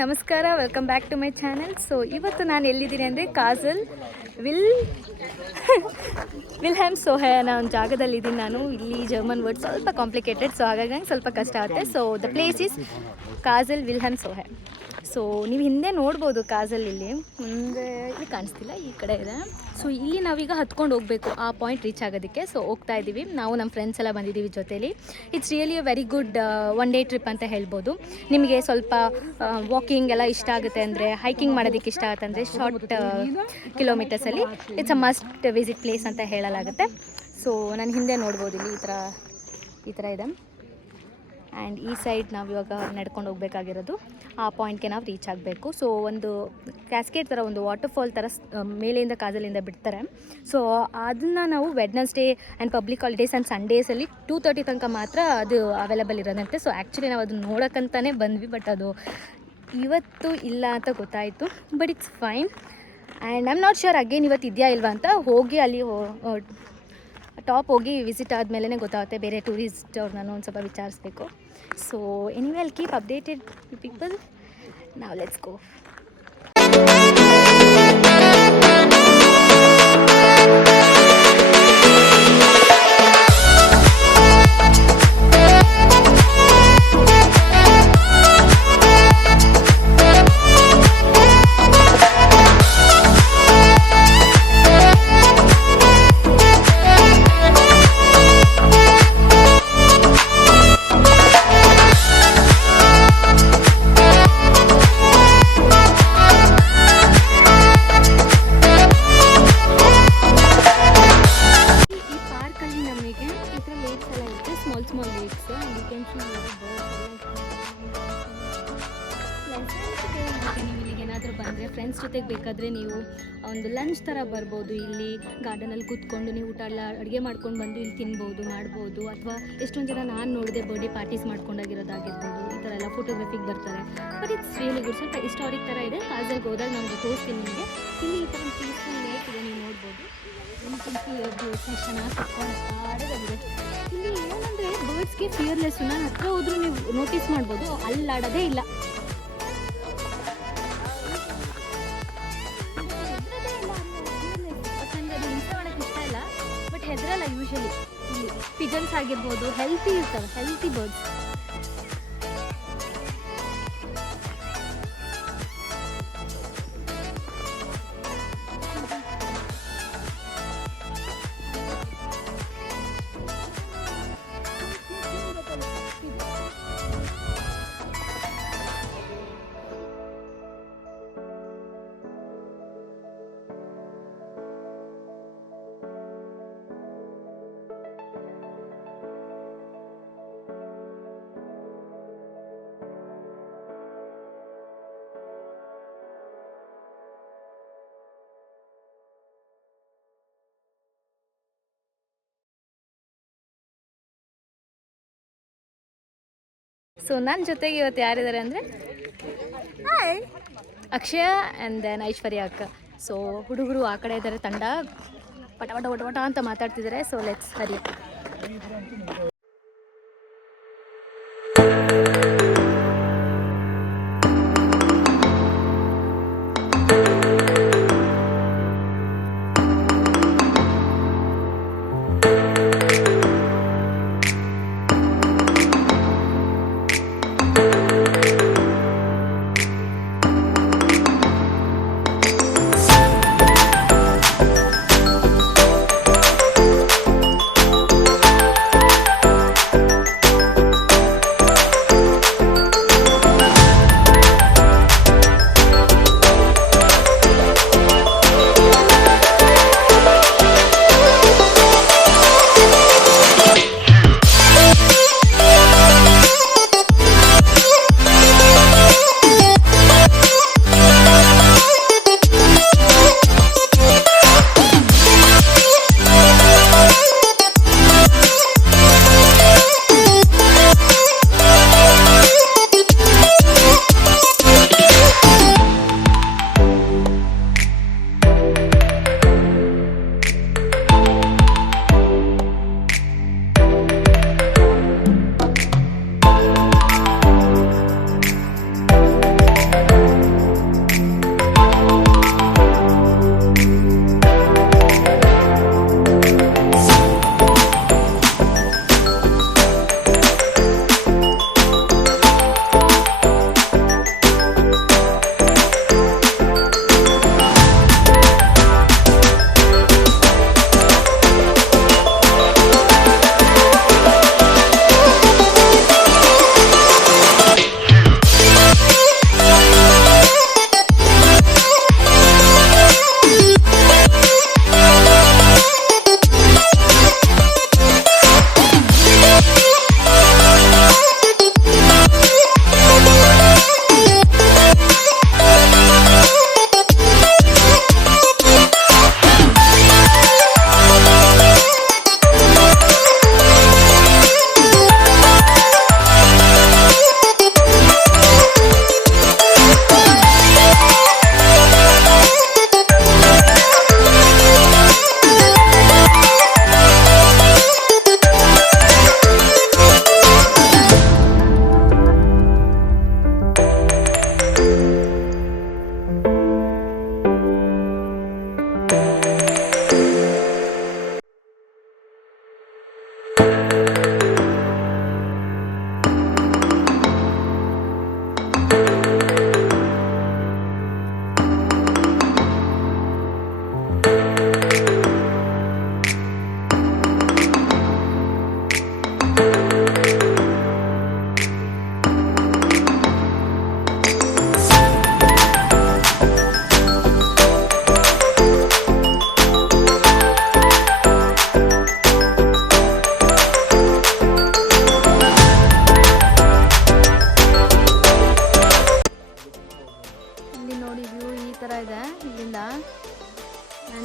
ನಮಸ್ಕಾರ, welcome back to my channel. So ಇವತ್ತು ನಾನು ಎಲ್ಲಿದ್ದೀನಿ ಅಂದರೆ ಕಾಜಲ್ ವಿಲ್ಹೆಮ್ ಸೋಹೆ ಅನ್ನೋ ಒಂದು ಜಾಗದಲ್ಲಿದ್ದೀನಿ. ನಾನು ಇಲ್ಲಿ ಜರ್ಮನ್ ವರ್ಡ್ ಸ್ವಲ್ಪ ಕಾಂಪ್ಲಿಕೇಟೆಡ್, ಸೊ ಹಾಗಾಗಿ ನಂಗೆ ಸ್ವಲ್ಪ ಕಷ್ಟ ಆಗುತ್ತೆ. So the place is Kassel Wilhelmshöhe. So ನೀವು ಹಿಂದೆ ನೋಡ್ಬೋದು ಕಾಜಲ್, ಇಲ್ಲಿ ಮುಂದೆ ಇಲ್ಲಿ ಕಾಣಿಸ್ತಿಲ್ಲ, ಈ ಕಡೆ ಇದೆ. ಸೊ ಇಲ್ಲಿ ನಾವೀಗ ಹತ್ಕೊಂಡು ಹೋಗಬೇಕು ಆ ಪಾಯಿಂಟ್ ರೀಚ್ ಆಗೋದಕ್ಕೆ. ಸೊ ಹೋಗ್ತಾ ಇದ್ದೀವಿ, ನಾವು ನಮ್ಮ ಫ್ರೆಂಡ್ಸ್ ಎಲ್ಲ ಬಂದಿದ್ದೀವಿ ಜೊತೇಲಿ. It's really a very good one day trip ಅಂತ ಹೇಳ್ಬೋದು. ನಿಮಗೆ ಸ್ವಲ್ಪ ವಾಕಿಂಗ್ ಎಲ್ಲ ಇಷ್ಟ ಆಗುತ್ತೆ ಅಂದರೆ, ಹೈಕಿಂಗ್ ಮಾಡೋದಕ್ಕೆ ಇಷ್ಟ ಆಗುತ್ತೆ ಅಂದರೆ, ಶಾರ್ಟ್ ಕಿಲೋಮೀಟರ್ಸಲ್ಲಿ it's a must visit place ಅಂತ ಹೇಳಲಾಗುತ್ತೆ. ಸೊ ನಾನು ಹಿಂದೆ ನೋಡ್ಬೋದು, ಇಲ್ಲಿ ಈ ಥರ ಇದೆ. ಆ್ಯಂಡ್ ಈ ಸೈಡ್ ನಾವು ಇವಾಗ ನಡ್ಕೊಂಡು ಹೋಗಬೇಕಾಗಿರೋದು ಆ ಪಾಯಿಂಟ್ಗೆ ನಾವು ರೀಚ್ ಆಗಬೇಕು. ಸೊ ಒಂದು ಕ್ಯಾಸ್ಕೇಡ್ ಥರ, ಒಂದು ವಾಟರ್ಫಾಲ್ ಥರ ಮೇಲೆಯಿಂದ ಕಾಜಲಿಂದ ಬಿಡ್ತಾರೆ. ಸೊ ಅದನ್ನು ನಾವು Wednesday and public holidays and ಸಂಡೇಸಲ್ಲಿ 2:30 ತನಕ ಮಾತ್ರ ಅದು ಅವೈಲಬಲ್ ಇರೋದಂತೆ. ಸೊ ಆ್ಯಕ್ಚುಲಿ ನಾವು ಅದನ್ನು ನೋಡೋಕ್ಕಂತಲೇ ಬಂದ್ವಿ, ಬಟ್ ಅದು ಇವತ್ತು ಇಲ್ಲ ಅಂತ ಗೊತ್ತಾಯಿತು. But it's fine. And I am not sure again ಇವತ್ತು ಇದೆಯಾ ಇಲ್ವಾ ಅಂತ. ಹೋಗಿ ಅಲ್ಲಿ ಟಾಪ್ ಹೋಗಿ ವಿಸಿಟ್ ಆದಮೇಲೆ ಗೊತ್ತಾಗುತ್ತೆ. ಬೇರೆ ಟೂರಿಸ್ಟ್ ಅವ್ರನ್ನ ಒಂದು ಸ್ವಲ್ಪ ವಿಚಾರಿಸ್ಬೇಕು. So anyway I'll keep updated people. ನಾವ್ ಲೆಟ್ಸ್ ಗೋ. ಫ್ರೆಂಡ್ಸ್ ಜೊತೆಗೆ ಬೇಕಾದರೆ ನೀವು ಒಂದು ಲಂಚ್ ಥರ ಬರ್ಬೋದು. ಇಲ್ಲಿ ಗಾರ್ಡನಲ್ಲಿ ಕೂತ್ಕೊಂಡು ನೀವು ಊಟ ಎಲ್ಲ ಅಡುಗೆ ಮಾಡ್ಕೊಂಡು ಬಂದು ಇಲ್ಲಿ ತಿನ್ಬೋದು, ಮಾಡ್ಬೋದು. ಅಥವಾ ಎಷ್ಟೊಂದು ಜನ ನಾನು ನೋಡಿದೆ ಬರ್ಡೇ ಪಾರ್ಟೀಸ್ ಮಾಡ್ಕೊಂಡಾಗಿರೋದಾಗಿರ್ಬೋದು, ಈ ಥರ ಎಲ್ಲ ಫೋಟೋಗ್ರಫಿಗೆ ಬರ್ತಾರೆ. But it's really good. ಸ್ವಲ್ಪ ಹಿಸ್ಟಾರಿಕ್ ಥರ ಇದೆ. ಕಾಜಲ್ಗೆ ಹೋದಾಗ ನಮಗೆ ತೋರಿಸ್ತೀನಿ ನಿಮಗೆ. ಇಲ್ಲಿ ಈ ಥರ ಒಂದು ಪೀಸ್ಫುಲ್ ಲೇಕ್ ಇದೆ, ನೀವು ನೋಡ್ಬೋದು. ಚೆನ್ನಾಗಿ ಕಟ್ಕೊಂಡು ಆಡೋದಾಗಿದೆ. ಇಲ್ಲಿ ಏನಂದರೆ ಬರ್ಡ್ಸ್ಗೆ ಫಿಯರ್ಲೆಸ್ಸು. ನಾನು ಹತ್ರ ಹೋದ್ರೂ ನೀವು ನೋಟಿಸ್ ಮಾಡ್ಬೋದು, ಅಲ್ಲಾಡೋದೇ ಇಲ್ಲ. ಹೆದರಲ್ಲ ಯೂಶಲಿ. ಇಲ್ಲಿ ಪಿಜನ್ಸ್ ಆಗಿರ್ಬೋದು, ಹೆಲ್ತಿ ಇರ್ತವೆ, ಹೆಲ್ತಿ ಬರ್ಡ್ಸ್. ಸೊ ನನ್ನ ಜೊತೆಗೆ ಇವತ್ತು ಯಾರಿದ್ದಾರೆ ಅಂದರೆ ಅಕ್ಷಯ ಆ್ಯಂಡ್ ದೆನ್ ಐಶ್ವರ್ಯ ಅಕ್ಕ. ಸೊ ಹುಡುಗರು ಆ ಕಡೆ ಇದ್ದಾರೆ, ತಂಡ ಪಟ ಪಟ ಪಟ ಪಟ ಅಂತ ಮಾತಾಡ್ತಿದ್ದಾರೆ. So let's Hari.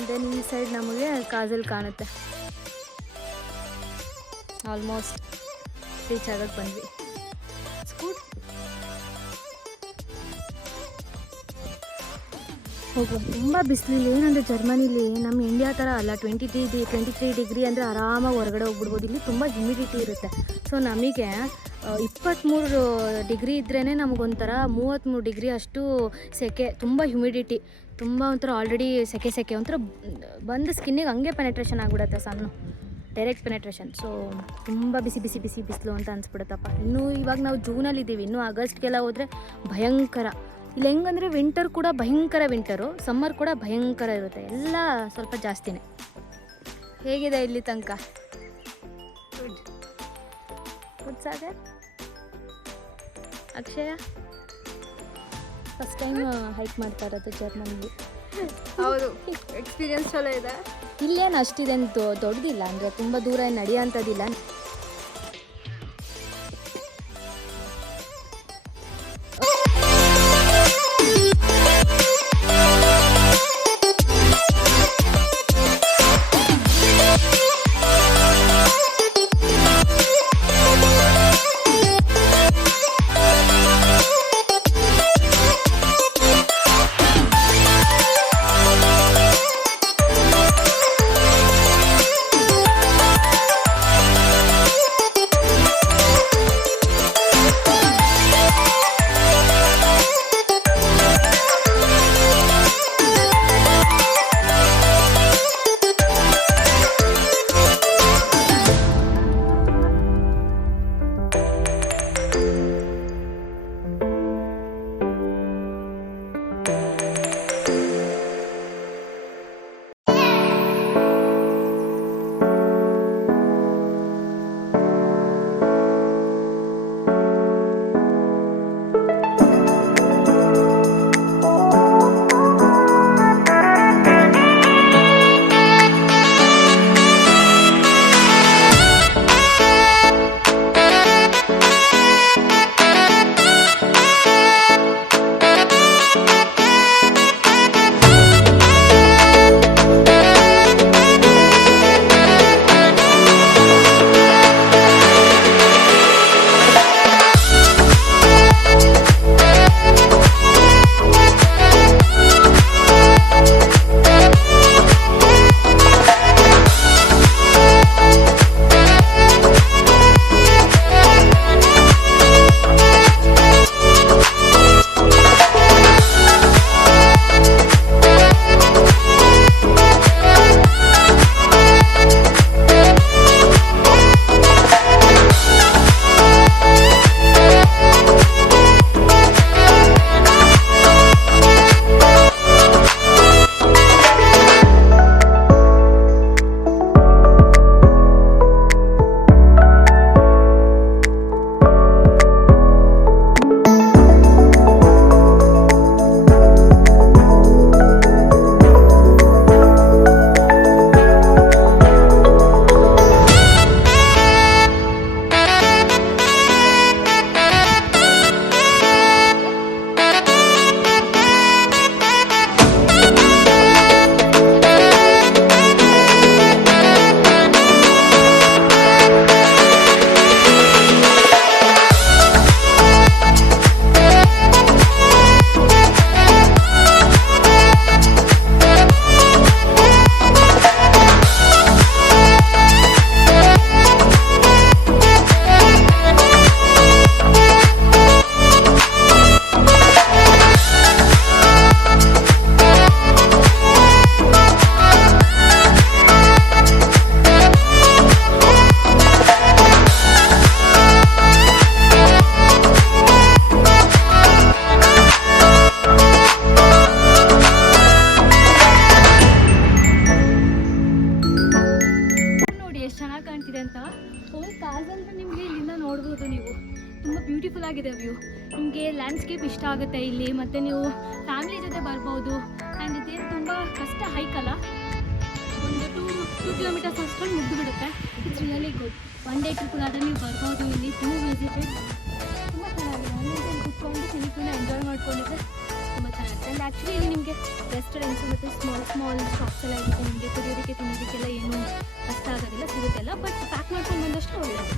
ದೆನ್ ಈ ಸೈಡ್ ನಮಗೆ ಕಾಜಲ್ ಕಾಣುತ್ತೆ. ಆಲ್ಮೋಸ್ಟ್ ರೀಚ್ ಆಗಕ್ಕೆ ಬಂದ್ವಿ. ಸ್ಕೂಟ್ ಹೋಗುವ. ತುಂಬ ಬಿಸಿಲಿಲ್ಲ. ಏನಂದರೆ ಜರ್ಮನಿಲಿ ನಮ್ಮ ಇಂಡಿಯಾ ಥರ ಅಲ್ಲ, 23 ಡಿಗ್ರಿ ಅಂದರೆ ಆರಾಮಾಗಿ ಹೊರಗಡೆ ಹೋಗ್ಬಿಡ್ಬೋದು. ಇಲ್ಲಿ ತುಂಬ ಹ್ಯುಮಿಡಿಟಿ ಇರುತ್ತೆ. ಸೊ ನಮಗೆ 23 ಡಿಗ್ರಿ ಇದ್ರೇ ನಮಗೊಂಥರ 33 ಡಿಗ್ರಿ ಅಷ್ಟು ಸೆಕೆ, ತುಂಬ ಹ್ಯುಮಿಡಿಟಿ, ತುಂಬ ಒಂಥರ ಆಲ್ರೆಡಿ ಸೆಕೆ ಒಂಥರ ಬಂದು ಸ್ಕಿನ್ನಿಗೆ ಹಂಗೆ ಪೆನೆಟ್ರೇಷನ್ ಆಗಿಬಿಡುತ್ತೆ, ಸಣ್ಣ ಡೈರೆಕ್ಟ್ ಪೆನೆಟ್ರೇಷನ್. ಸೊ ತುಂಬ ಬಿಸಿ ಬಿಸಿಲು ಅಂತ ಅನಿಸ್ಬಿಡುತ್ತಪ್ಪ. ಇನ್ನೂ ಇವಾಗ ನಾವು ಜೂನಲ್ಲಿದ್ದೀವಿ, ಇನ್ನೂ ಆಗಸ್ಟ್ಗೆಲ್ಲ ಹೋದರೆ ಭಯಂಕರ. ಇಲ್ಲಿ ಹೆಂಗಂದರೆ ವಿಂಟರ್ ಕೂಡ ಭಯಂಕರ ವಿಂಟರು, ಸಮ್ಮರ್ ಕೂಡ ಭಯಂಕರ ಇರುತ್ತೆ, ಎಲ್ಲ ಸ್ವಲ್ಪ ಜಾಸ್ತಿನೇ. ಹೇಗಿದೆ ಇಲ್ಲಿ ತನಕ? ಗುಡ್ ಸಾಗರ್, ಅಕ್ಷಯ ಫಸ್ಟ್ ಟೈಮ್ ಹೈಕ್ ಮಾಡ್ತಾ ಇರೋದು ಜರ್ಮನಿಲಿ. ಹೌದು, ಎಕ್ಸ್ಪೀರಿಯನ್ಸ್ ಚಲೋ ಇದೆ. ಇಲ್ಲೇನು ಅಷ್ಟಿದೆ ದೊಡ್ಡದಿಲ್ಲ, ಅಂದರೆ ತುಂಬ ದೂರ ಏನು ನಡೆಯೋಂಥದ್ದಿಲ್ಲ. ಬ್ಯೂಟಿಫುಲ್ ಆಗಿದೆ ವ್ಯೂ. ನಿಮಗೆ ಲ್ಯಾಂಡ್ಸ್ಕೇಪ್ ಇಷ್ಟ ಆಗುತ್ತೆ ಇಲ್ಲಿ, ಮತ್ತು ನೀವು ಫ್ಯಾಮಿಲಿ ಜೊತೆ ಬರ್ಬೋದು. ಆ್ಯಂಡ್ ಇದೇನು ತುಂಬ ಕಷ್ಟ ಹೈಕಲ್ಲ, ಒಂದು 2 ಕಿಲೋಮೀಟರ್ಸ್ ಅಷ್ಟರಲ್ಲಿ ಮುಗಿದು ಬಿಡುತ್ತೆ. It's really good. One day ಟ್ರಿಪ್ಗಾದರೆ ನೀವು ಬರ್ಬೋದು ಇಲ್ಲಿ. 2 ವಿಸಿಟೆಡ್ ತುಂಬ ಚೆನ್ನಾಗಿದೆ. ಅಲ್ಲಿ ಕುತ್ಕೊಂಡು ತಿನ್ಕೊಂಡು ಎಂಜಾಯ್ ಮಾಡ್ಕೊಂಡಿದ್ರೆ ತುಂಬ ಚೆನ್ನಾಗಿರುತ್ತೆ. ಆ್ಯಂಡ್ ಆ್ಯಕ್ಚುಲಿ ಇಲ್ಲಿ ನಿಮಗೆ ರೆಸ್ಟೋರೆಂಟ್ಸು ಮತ್ತು ಸ್ಮಾಲ್ ಶಾಪ್ಸ್ ಎಲ್ಲ ಇರುತ್ತೆ. ನಿಮಗೆ ಕುಡಿಯೋದಕ್ಕೆ ತಿನ್ನೋದಕ್ಕೆಲ್ಲ ಏನೂ ಕಷ್ಟ ಆಗೋದಿಲ್ಲ, ಸಿಗುತ್ತೆಲ್ಲ. ಬಟ್ ಪ್ಯಾಕ್ ಮಾಡ್ಕೊಂಡು ಬಂದಷ್ಟು ಒಳ್ಳೆಯದು.